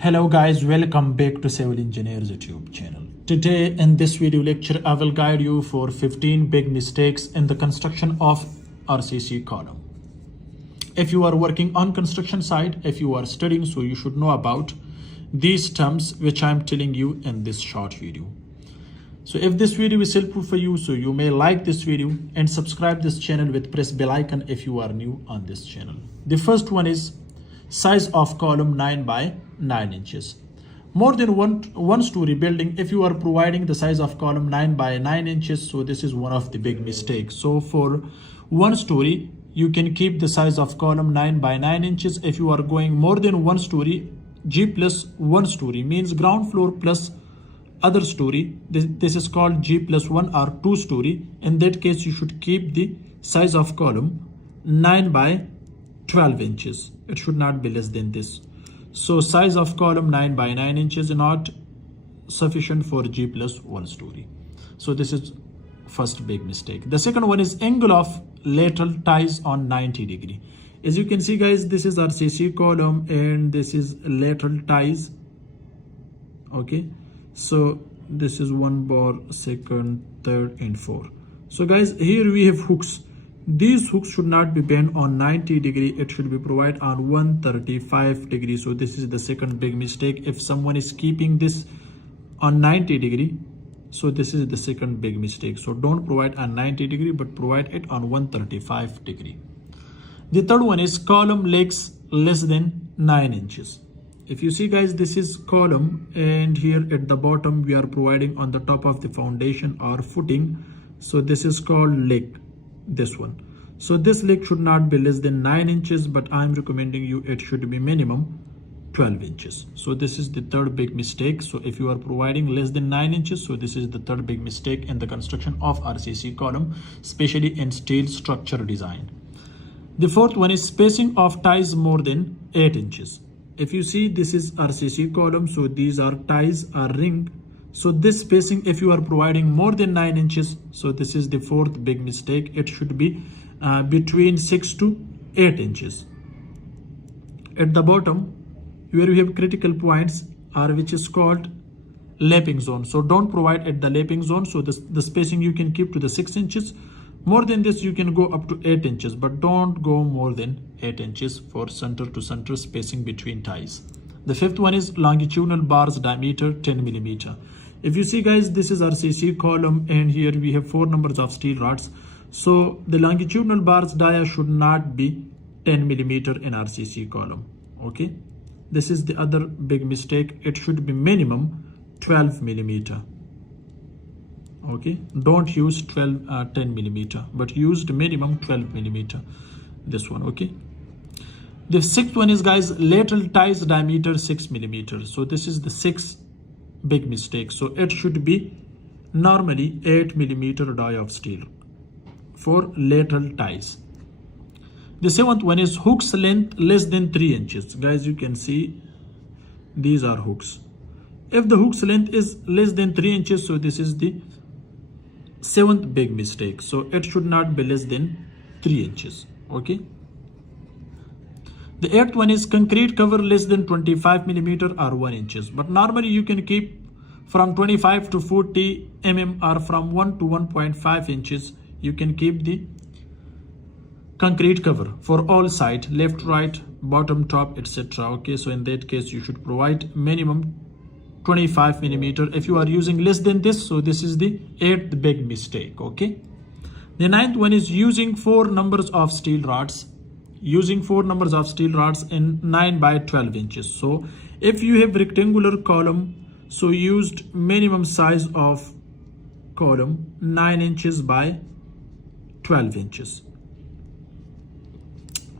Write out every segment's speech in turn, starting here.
Hello guys, welcome back to Civil Engineers YouTube channel. Today in this video lecture, I will guide you for 15 big mistakes in the construction of RCC column. If you are working on construction site, if you are studying, so you should know about these terms which I am telling you in this short video. So if this video is helpful for you, so you may like this video and subscribe this channel with press bell icon if you are new on this channel. The first one is size of column 9 by 9 inches. More than one story building, if you are providing the size of column 9 by 9 inches, so this is one of the big mistakes. So for one story, you can keep the size of column 9 by 9 inches. If you are going more than one story, G plus one story means ground floor plus other story. This is called G plus 1 or 2 story. In that case, you should keep the size of column 9 by 12 inches. It should not be less than this. So size of column 9 by 9 inches is not sufficient for G plus 1 story. So this is first big mistake. The second one is angle of lateral ties on 90 degree. As you can see guys, this is RCC column and this is lateral ties. Okay, so this is 1 bar, second, third and 4. So guys, here we have hooks. These hooks should not be bent on 90 degree. It should be provided on 135 degree. So this is the second big mistake. If someone is keeping this on 90 degree, so this is the second big mistake. So don't provide on 90 degree, but provide it on 135 degree. The third one is column legs less than 9 inches. If you see guys, this is column and here at the bottom we are providing on the top of the foundation or footing. So this is called leg, this one. So this leg should not be less than 9 inches, but I'm recommending you it should be minimum 12 inches. So this is the third big mistake. So if you are providing less than 9 inches, so this is the third big mistake in the construction of RCC column, especially in steel structure design. The fourth one is spacing of ties more than 8 inches. If you see, this is RCC column, so these are ties are ring. So this spacing, if you are providing more than 9 inches, so this is the fourth big mistake. It should be between 6 to 8 inches. At the bottom, where we have critical points are which is called lapping zone. So don't provide at the lapping zone. So the spacing you can keep to the 6 inches. More than this, you can go up to 8 inches, but don't go more than 8 inches for center to center spacing between ties. The fifth one is longitudinal bars diameter 10 millimeter. If you see guys, this is RCC column and here we have 4 numbers of steel rods. So the longitudinal bars dia should not be 10 millimeter in RCC column. Okay, this is the other big mistake. It should be minimum 12 millimeter. Okay, don't use 10 millimeter, but use the minimum 12 millimeter. This one. Okay, the sixth one is guys, lateral ties diameter 6 millimeter. So this is the sixth big mistake. So it should be normally 8 millimeter die of steel for lateral ties. The seventh one is hooks length less than 3 inches. Guys, you can see these are hooks. If the hook's length is less than 3 inches, so this is the seventh big mistake. So it should not be less than 3 inches. Okay. The eighth one is concrete cover less than 25 millimeter or 1 inches. But normally you can keep from 25 to 40 mm or from 1 to 1.5 inches. You can keep the concrete cover for all sides, left, right, bottom, top, etc. Okay, so in that case you should provide minimum 25 millimeter. If you are using less than this, so this is the eighth big mistake. Okay. The ninth one is using 4 numbers of steel rods. Using 4 numbers of steel rods in 9 by 12 inches. So if you have rectangular column, so used minimum size of column 9 inches by 12 inches.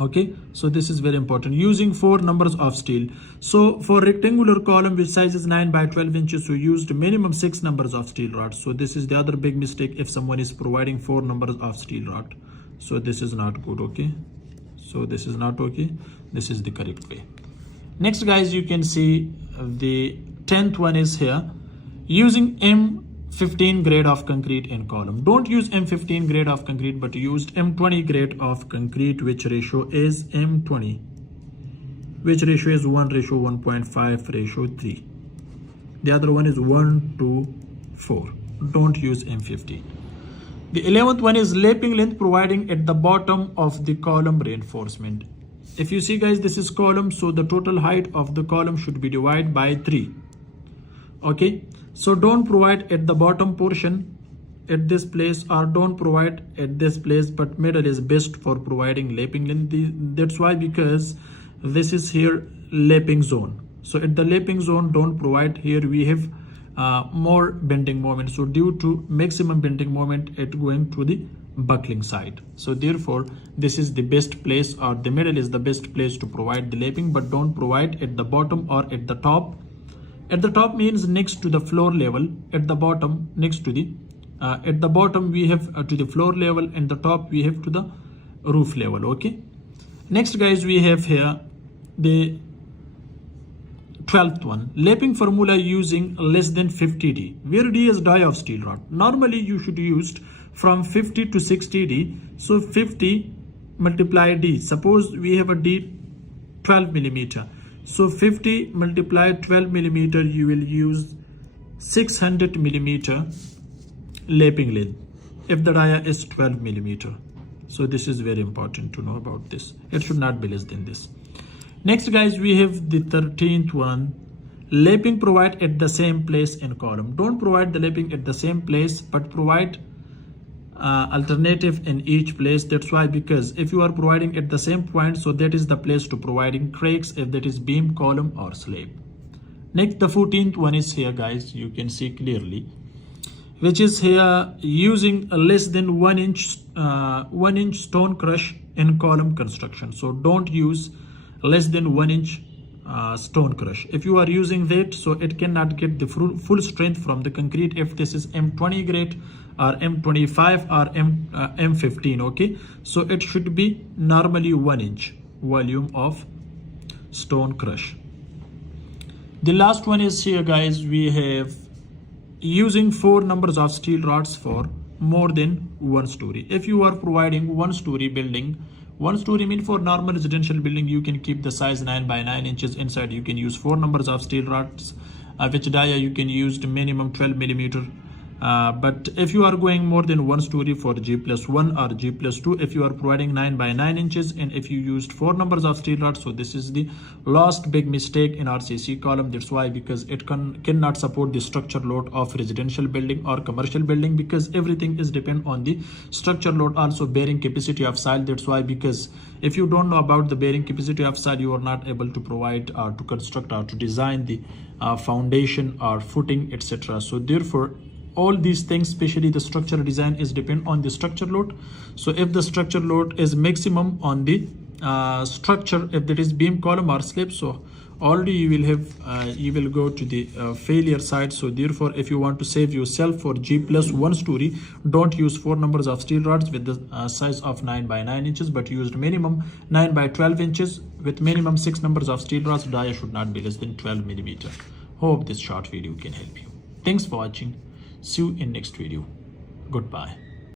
Okay, so this is very important. Using 4 numbers of steel. So for rectangular column which size is 9 by 12 inches, so used minimum 6 numbers of steel rods. So this is the other big mistake if someone is providing 4 numbers of steel rod. So this is not good. Okay, so this is not okay. This is the correct way. Next guys, you can see the 10th one is here. Using M15 grade of concrete in column. Don't use M15 grade of concrete, but use M20 grade of concrete, which ratio is M20. which ratio is 1 ratio 1.5 ratio 3. The other one is 1 to 4. Don't use M50. The 11th one is lapping length providing at the bottom of the column reinforcement. If you see guys, this is column, so the total height of the column should be divided by 3. Okay, so don't provide at the bottom portion at this place, or don't provide at this place, but middle is best for providing lapping length. That's why, because this is here lapping zone. So at the lapping zone, don't provide. Here we have more bending moment, so due to maximum bending moment, it going to the buckling side. So therefore this is the best place, or the middle is the best place to provide the lapping, but don't provide at the bottom or at the top. At the top means next to the floor level, at the bottom next to the at the bottom we have to the floor level, and the top we have to the roof level. Okay, next guys, we have here the 12th one, lapping formula using less than 50D, where D is die of steel rod. Normally you should use from 50 to 60D. So 50 multiply D. Suppose we have a D 12 millimeter. So 50 multiply 12 millimeter, you will use 600 millimeter lapping length if the dia is 12 millimeter. So this is very important to know about this. It should not be less than this. Next guys, we have the 13th one, lapping provide at the same place in column. Don't provide the lapping at the same place, but provide alternative in each place. That's why, because if you are providing at the same point, so that is the place to providing cracks, if that is beam, column or slab. Next, the 14th one is here guys, you can see clearly, which is here using a less than 1 inch stone crush in column construction. So don't use less than 1 inch stone crush. If you are using that, so it cannot get the full strength from the concrete if this is M20 grade or M25 or M15. Okay, so it should be normally 1 inch volume of stone crush. The last one is here guys, we have using 4 numbers of steel rods for more than 1 story. If you are providing 1 story building, 1 story mean for normal residential building, you can keep the size 9 by 9 inches. Inside you can use 4 numbers of steel rods, which dia you can use the minimum 12 millimeter. But if you are going more than 1 story for G+1 or G+2, if you are providing 9 by 9 inches, and if you used 4 numbers of steel rods, so this is the last big mistake in RCC column. That's why, because it cannot support the structure load of residential building or commercial building, because everything is depend on the structure load, also bearing capacity of soil. That's why, because if you don't know about the bearing capacity of soil, you are not able to provide or to construct or to design the foundation or footing, etc. So therefore all these things, especially the structural design, is depend on the structure load. So if the structure load is maximum on the structure, if that is beam, column or slab, so already you will have you will go to the failure side. So therefore, if you want to save yourself for G+1 story, don't use 4 numbers of steel rods with the size of 9 by 9 inches, but use minimum 9 by 12 inches with minimum 6 numbers of steel rods. Dia should not be less than 12 millimeter. Hope this short video can help you. Thanks for watching. See you in next video. Goodbye.